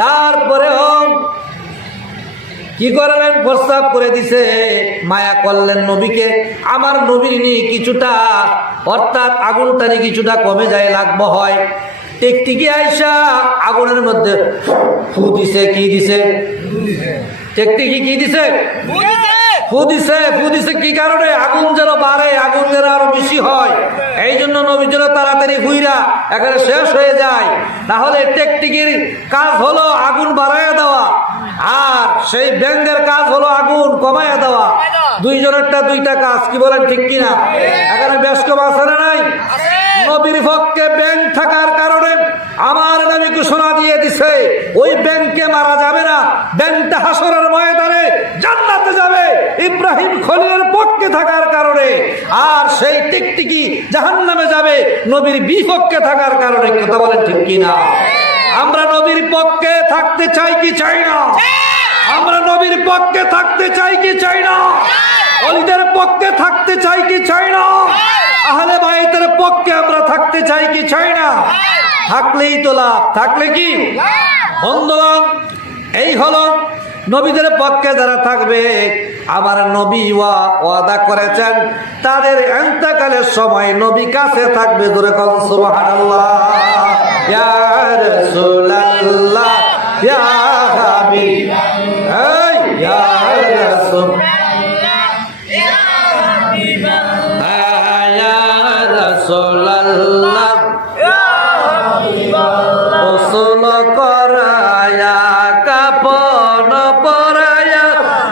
তারপরেও কি করলেন? প্রস্তাব করে দিছে, মায়া করলেন নবীকে। আমার নবীর নিয়ে কিছুটা, অর্থাৎ আগুনটানি কিছুটা কমে যায়, লাগব হয়। টেকটিকি আইসা আগুনের মধ্যে ফু দিছে, কি দিছে? টেকটিকি কি দিছে? ফু দিছে ফু কি কারণে? আগুন যেন বাড়ে, আগুন যেন আরও বেশি হয়। এই জন্য নবী যেন তাড়াতাড়ি হুইরা এখানে শেষ হয়ে যায়। তাহলে টেকটিকির কাজ হলো আগুন বাড়াইয়া দেওয়া, আর সেই ব্যাঙ্গের কাজ হলো আগুন কমাইয়া দেওয়া। দুইজনেরটা দুইটা কাজ, কি বলেন ঠিক কিনা? এখানে কম আছে না নাই? নবীর পক্ষে ব্যাংক থাকার কারণে আমার নবী ঘোষণা দিয়ে দিছে। ওই ব্যাংকে মারা যাবে না। ব্যাংকটা হাসরের ময়দানে জান্নাতে যাবে। ইব্রাহিম খলিলের পক্ষে থাকার কারণে, আর সেই টিকটিকি জাহান্নামে যাবে, নবীর বিপক্ষে থাকার কারণে, কথা বলেন ঠিক কিনা? আমরা নবীর পক্ষে থাকতে চাই কি চাই না? আমরা নবীর পক্ষে থাকতে চাই কি চাই না? অলিদের পক্ষে থাকতে চাই কি চাই না? আহলে বাইতের পক্ষে আমরা থাকতে চাই কি চাই না? থাকলেই তো লাভ, থাকলে কি? বন্ধুগণ, এই হলো নবীদের পক্ষে যারা থাকবে আমার নবী ওয়া ওয়াদা করেছেন তাদের এন্তকালের সময় নবী কাছে থাকবে দূরে সুবহানাল্লাহ।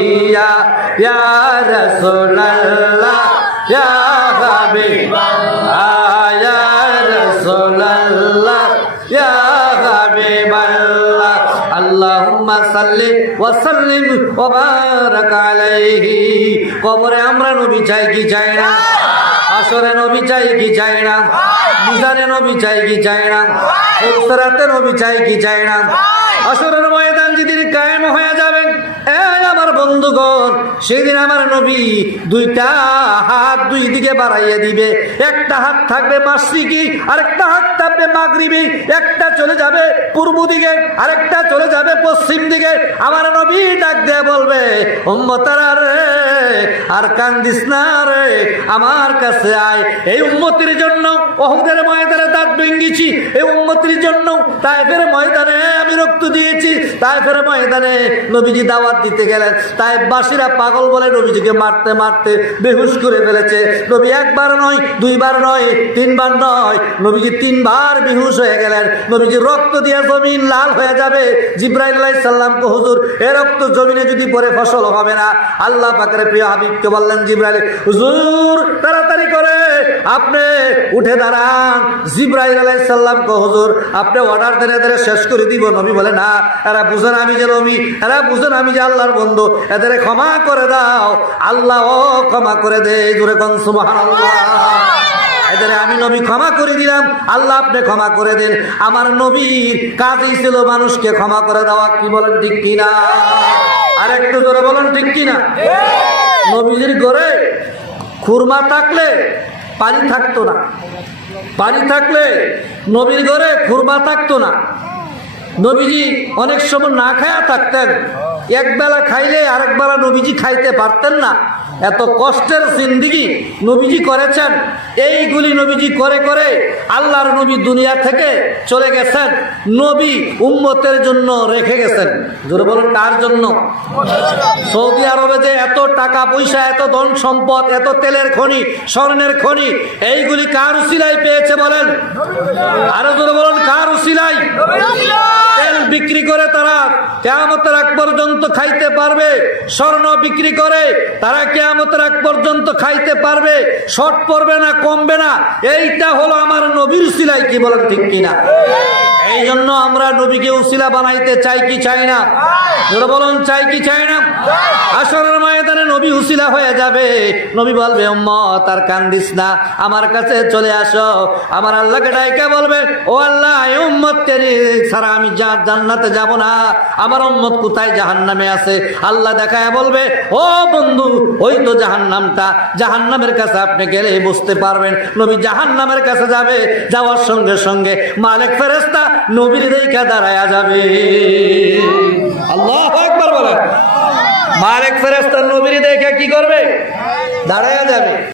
বরিয়া ইয়া রাসূলুল্লাহ, ইয়া আয়া রাসূলুল্লাহ, ইয়া হাবিবাল্লাহ। আল্লাহুম্মা সাল্লি ওয়া সাল্লিম ওয়া বারাক আলাইহি। কবরে আমরা নবী চাই কি চাই না? আসরে নবী চাই কি চাই না? মিজানে নবী চাই কি চাই না? উসরাতে নবী চাই কি চাই না? আসরের ময়দান যেদিন কায়েম হয়ে যাবেন আমার বন্ধুগণ, সেদিন আমার নবী দুইটা হাত দুই দিকে বাড়াইয়া দিবে। একটা হাত থাকবে মাসিকি আরেকটা হাত থাকবে মাগরিবি। একটা চলে যাবে পূর্ব দিকে, আরেকটা চলে যাবে পশ্চিম দিকে। আমার নবী ডাক দিয়ে বলবে ওম্মতারা রে আর কান্দিস না রে। আমার কাছে আয়। এই উম্মতির জন্য অহংদের ময়দানে দাঁত ভেঙ্গেছি এই উম্মতির জন্য তাইফের ময়দানে আমি রক্ত দিয়েছি। তাইফের ময়দানে নবীজি দাওয়াত দিতে গেলেন। তাই বাসীরা পাগল বলে নবীজিকে মারতে মারতে বেহুশ করে ফেলেছে। নবী একবার নয়, দুইবার নয়, তিনবার নয়। নবীজি তিনবার বেহুশ হয়ে গেলেন। নবীজি রক্ত দিয়ে জমিন লাল হয়ে যাবে। আলাইহিস সালাম হুজুর, এ রক্ত জমিনে যদি পরে ফসল হবে না, আল্লাহ পাকের প্রিয় হাবিবকে বললেন জিব্রাইল, হুজুর, তাড়াতাড়ি করে। আপনি উঠে দাঁড়ান। জিব্রাইল আলাইহিস সালাম কো হুজুর, আপনি অর্ডার দেনে দেনে শেষ করে দিব। নবী বলে, না, এরা বুঝেন আমি যে নবী, এরা বুঝেন আমি যে আল্লাহর বন্ধু। এদের ক্ষমা করে দাও। আল্লাহ ক্ষমা করে দে কন, সুবহানাল্লাহ। এদের আমি নবী ক্ষমা করে দিলাম। আল্লাহ আপনি ক্ষমা করে দেন। আমার নবীর কাজই ছিল মানুষকে ক্ষমা করে দেওয়া, কি বলেন ঠিক কিনা? আর একটু জোরে বলেন, ঠিক কিনা? নবীজির ঘরে খুরমা থাকলে পানি থাকতো না। পানি থাকলে নবীর ঘরে খুরমা থাকতো না। নবীজি অনেক সময় না খায়া থাকতেন। এক বেলা খাইলে আরেক বেলা নবীজি খাইতে পারতেন না। এত কষ্টের জিন্দিগি নবীজি করেছেন। এইগুলি নবীজি করে করে আল্লাহর নবী দুনিয়া থেকে চলে গেছেন, নবী উম্মতের জন্য রেখে গেছেন। জোরে বলুন, কার জন্য? সৌদি আরবে যে এত টাকা পয়সা, এত ধন সম্পদ, এত তেলের খনি, স্বর্ণের খনি, এইগুলি কার উসিলাই পেয়েছে বলেন? আরও জোরে বলুন, কার বিক্রি করে তারা কেয়ামতের এক পর্যন্ত খাইতে পারবে, স্বর্ণ বিক্রি করে, তারা কেয়ামতের আগ পর্যন্ত খাইতে পারবে শর্ট পড়বে না, কমবে না। এইটা হলো আমার নবীর সিলাই, কি বলেন ঠিক কিনা? এই জন্য আমরা নবীকে উসিলা বানাইতে চাই কি চাই না? বলুন, চাই কি চাই না? আসরের ময়দানে নবী উসিলা হয়ে যাবে। নবী বলবে আর কান্দিস না। আমার কাছে চলে আসো। আমার আল্লাহকে ডাইকা বলবে, ও আল্লাহ তেরি ছাড়া আমি যা জান্নাতে যাব না। আমার উম্মত কোথায়? জাহান্নামে আছে। আল্লাহ দেখায় বলবে, ও বন্ধু, ওই তো জাহান্নামটা। জাহান্নামের কাছে আপনি গেলে বুঝতে পারবেন। নবী জাহান্নামের কাছে যাবে। যাওয়ার সঙ্গে সঙ্গে মালিক ফেরেস্তা নবীর রেখা দাঁড়ায়া যাবে। আল্লাহ একবার বলেন। মারেক ফেরেস্তা নবীর দেখে কি করবে? দাঁড়ায়া যাবে।